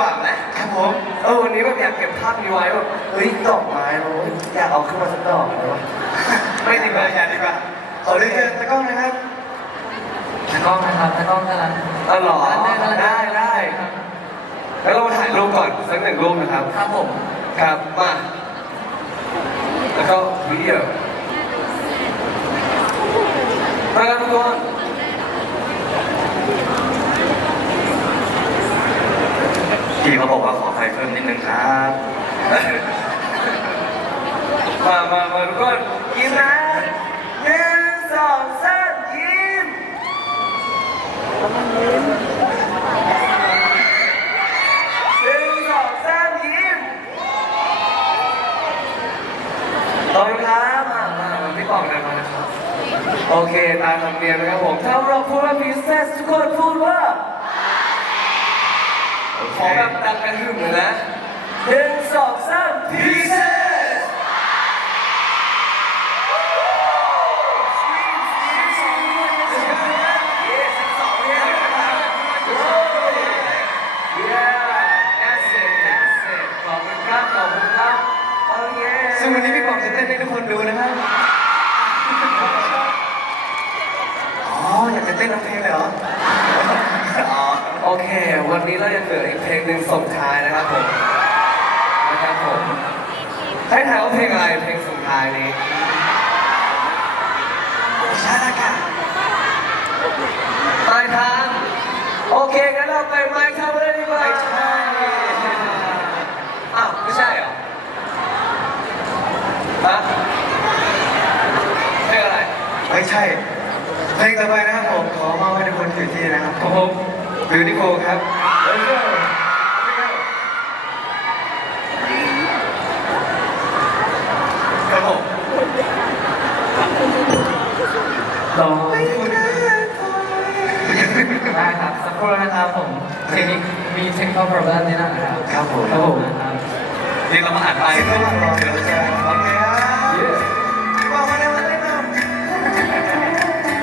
กว่าไหมครับผมเออวันนี้แบบอยากเก็บภาพนี้ไว้แบบเฮ้ยดอกไม้เราอยากเอาขึ้นมาสักดอกเลยวะไม่ดีกว่าอย่าดีกว่าขอเรียนเชิญตะกล้องนะครับตากล้องนะครับตากล้องกำลังอ๋อเหรอได้ได้ครับแล้วเรามาถ่ายรูปก่อนสักหนึ่งรูปนะครับ ครับผม ครับ มา แล้วก็วิดีโอมาแล้วทุกคน พี่เขาบอกว่าขอไฟเพิ่มนิดนึงครับมามามาทุกคนยิ้มนะหนึ่งสองสามยิ้มหนึ่งสองสามยิ้มตอนครับมามามาพี่ปองนะมานะครับ โอเค ตามธรรมเนียมนะครับผม ถ้าเราพูดว่า princess ทุกคนพูดว่า อแบบดังกันหึ่มเลยนะหนึ่งสองสาม pieces ซึ่งวันนี้พี่ป๋องจะเต้นให้ทุกคนดูนะครับ อ๋อ อยากจะเต้นทั้งเพลงเลยเหรอ อ๋อ อเค วันนี้เรายังเหลืออีกเพลงหนึ่งส่งท้ายนะครับผมนะครับผมให้ถ่ายว่าเพลงอะไรเพลงส่งท้ายนี้ชาดากะปลายทางโอเคงั้นเราไปไม้ทำเลยดีกว่าไม่ใช่อ้าวไม่ใช่เหรอฮะเพลงอะไรไม่ใช่เพลงต่อไปนะครับผมขอมอบให้ทุกคนถือที่นะครับของผม Beautiful ครับ ครับผมรอได้ครับสักครู่นะครับผมเทคนิคมีเทคนิค problem นิดหน่ยนะครับครับผมครับผมนะครับนี่เรามาอัดไประหว่างรอเดี๋ยวเราจะ